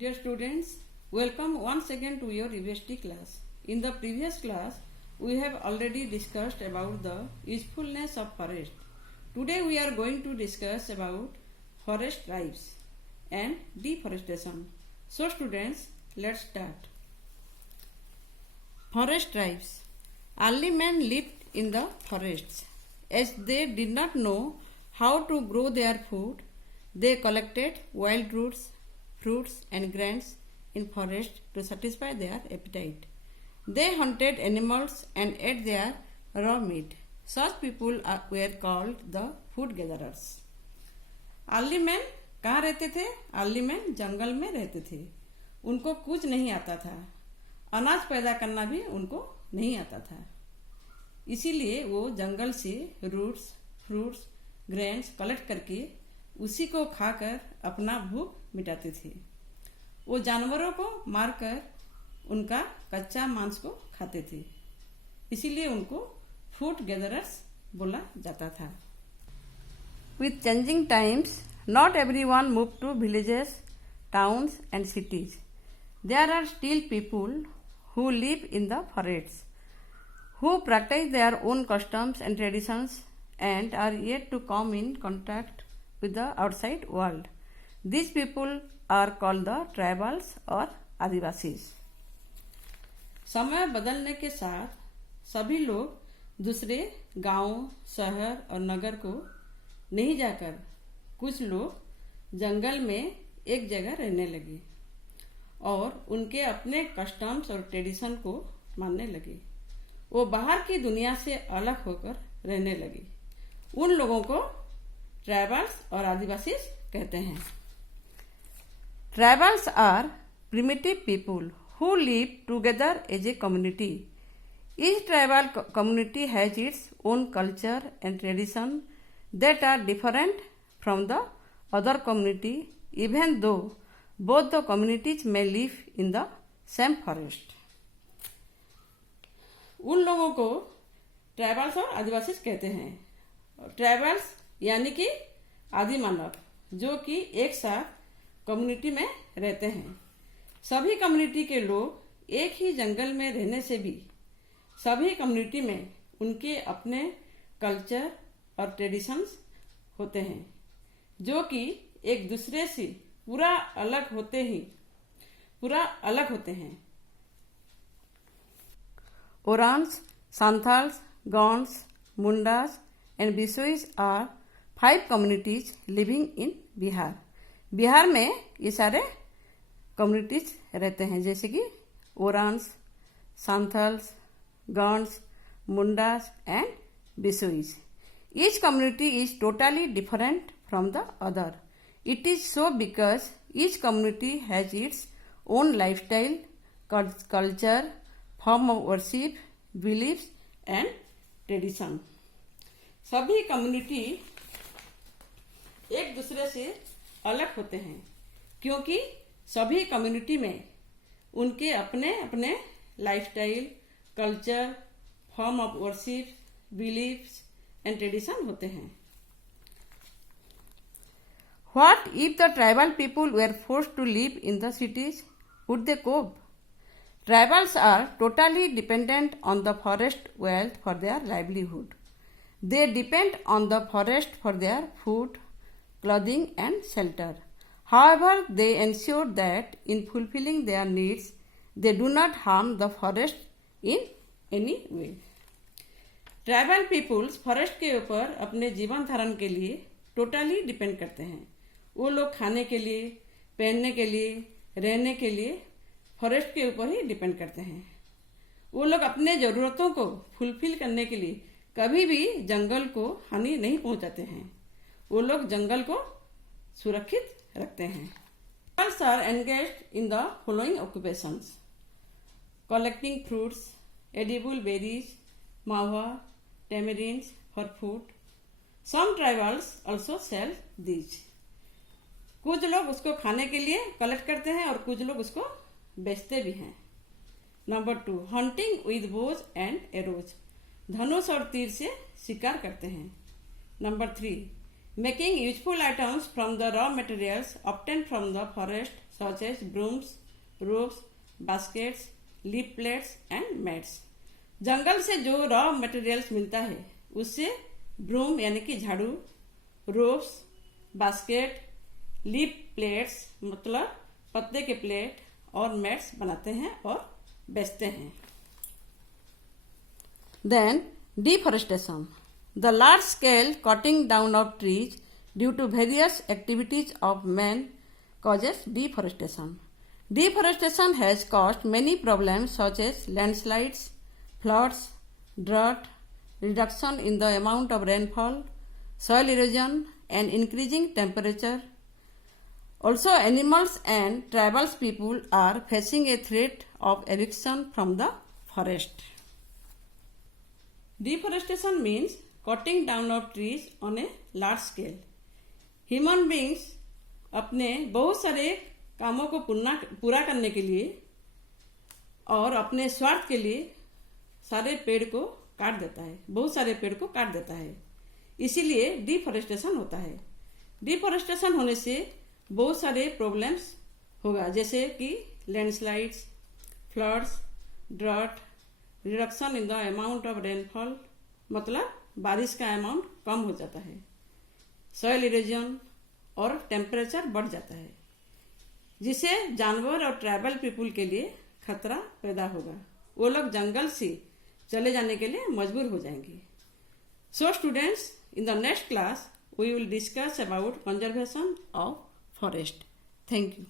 Dear students, welcome once again to your UST class. In the previous class, we have already discussed about the usefulness of forest. Today we are going to discuss about forest types and deforestation. So students, let's start. Forest tribes. Early men lived in the forests. As they did not know how to grow their food, they collected wild roots, fruits and grains in forest to satisfy their appetite. They hunted animals and ate their raw meat. Such people were called the food gatherers. Early man कहाँ रहते थे? Early man जंगल में रहते थे. उनको कुछ नहीं आता था. अनाज पैदा करना भी उनको नहीं आता था. इसीलिए वो जंगल से रूट्स, फ्रूट्स, ग्रेन्स कलेक्ट करके उसी को खाकर अपना भूख मिटाते थे. वो जानवरों को मारकर उनका कच्चा मांस को खाते थे. इसीलिए उनको फूड गैदरर्स बोला जाता था. With changing times, not everyone moved to villages, towns and cities. There are still people who live in the forests, who practice their own customs and traditions and are yet to come in contact with the outside world. These people are called the tribals or Adivasis. समय बदलने के साथ सभी लोग दूसरे गांव, शहर और नगर को नहीं जाकर कुछ लोग जंगल में एक जगह रहने लगे और उनके अपने कस्टम्स और ट्रेडिशन को मानने लगे. वो बाहर की दुनिया से अलग होकर रहने लगे. उन लोगों को ट्राइबल्स और आदिवासी कहते हैं. Tribals are primitive people who live together as a community. Each tribal community has its own culture and tradition that are different from the other community, even though both the communities may live in the same forest. उन लोगों को tribals और आदिवासी कहते हैं. Tribals यानी कि आदि मानव जो कि एक साथ कम्युनिटी में रहते हैं. सभी कम्युनिटी के लोग एक ही जंगल में रहने से भी सभी कम्युनिटी में उनके अपने कल्चर और ट्रेडिशंस होते हैं जो कि एक दूसरे से पूरा अलग होते हैं. ओरांस, सांथाल्स, गॉन्स, मुंडास एंड बिसोईज are 5 communities living in Bihar. Bihar में ये सारे कम्युनिटीज रहते हैं जैसे कि ओरांस, सांथल्स, गॉन्स, मुंडास एंड बिसोईज. Each community is totally different from the other. It is so because each community has its own lifestyle, culture, form of worship, beliefs and tradition. सभी community एक दूसरे से अलग होते हैं क्योंकि सभी कम्युनिटी में उनके अपने अपने lifestyle, culture, form of worship, beliefs and tradition होते हैं. What if the tribal people were forced to live in the cities? Would they cope? Tribals are totally dependent on the forest wealth for their livelihood. They depend on the forest for their food, clothing and shelter. However, they ensure that in fulfilling their needs, they do not harm the forest in any way. Tribal peoples forest के ऊपर अपने जीवन धारण के लिए totally depend करते हैं. वो लोग खाने के लिए, पहनने के लिए, रहने के लिए फॉरेस्ट के ऊपर ही डिपेंड करते हैं. वो लोग अपने जरूरतों को फुलफिल करने के लिए कभी भी जंगल को हानि नहीं पहुंचाते हैं. वो लोग जंगल को सुरक्षित रखते हैं. Tribals are engaged in the following occupations: collecting fruits, edible berries, mahua, tamarinds for food. Some tribals also sell these. कुछ लोग उसको खाने के लिए कलेक्ट करते हैं और कुछ लोग उसको बेचते भी हैं. Number 2, hunting with bows and arrows. धनुष और तीर से शिकार करते हैं. Number 3, making useful items from the raw materials obtained from the forest such as brooms, ropes, baskets, leaf plates and mats. जंगल से जो रॉ मटेरियल्स मिलता है उससे ब्रूम यानी कि झाड़ू, रोप्स, बास्केट, लीफ प्लेट्स मतलब पत्ते के प्लेट और मैट्स बनाते हैं और बेचते हैं. Then deforestation. The large scale cutting down of trees due to various activities of man causes deforestation. Deforestation has caused many problems such as landslides, floods, drought, reduction in the amount of rainfall, soil erosion and increasing temperature. Also, animals and tribal people are facing a threat of eviction from the forest. Deforestation means cutting down of trees on a large scale. Human beings अपने बहुत सारे कामों को पूरा करने के लिए और अपने स्वार्थ के लिए सारे पेड़ को काट देता है, बहुत सारे पेड़ को काट देता है. इसीलिए डिफॉरेस्टेशन होता है. डिफॉरेस्टेशन होने से बहुत सारे प्रॉब्लम्स होगा, जैसे कि landslides, floods, drought, reduction in the amount of rainfall मतलब बारिश का अमाउंट कम हो जाता है, सॉइल इरोजन और टेम्परेचर बढ़ जाता है, जिससे जानवर और ट्राइबल पीपुल के लिए खतरा पैदा होगा. वो लोग जंगल से चले जाने के लिए मजबूर हो जाएंगे. So students, in the next class we will discuss about conservation of forest. Thank you.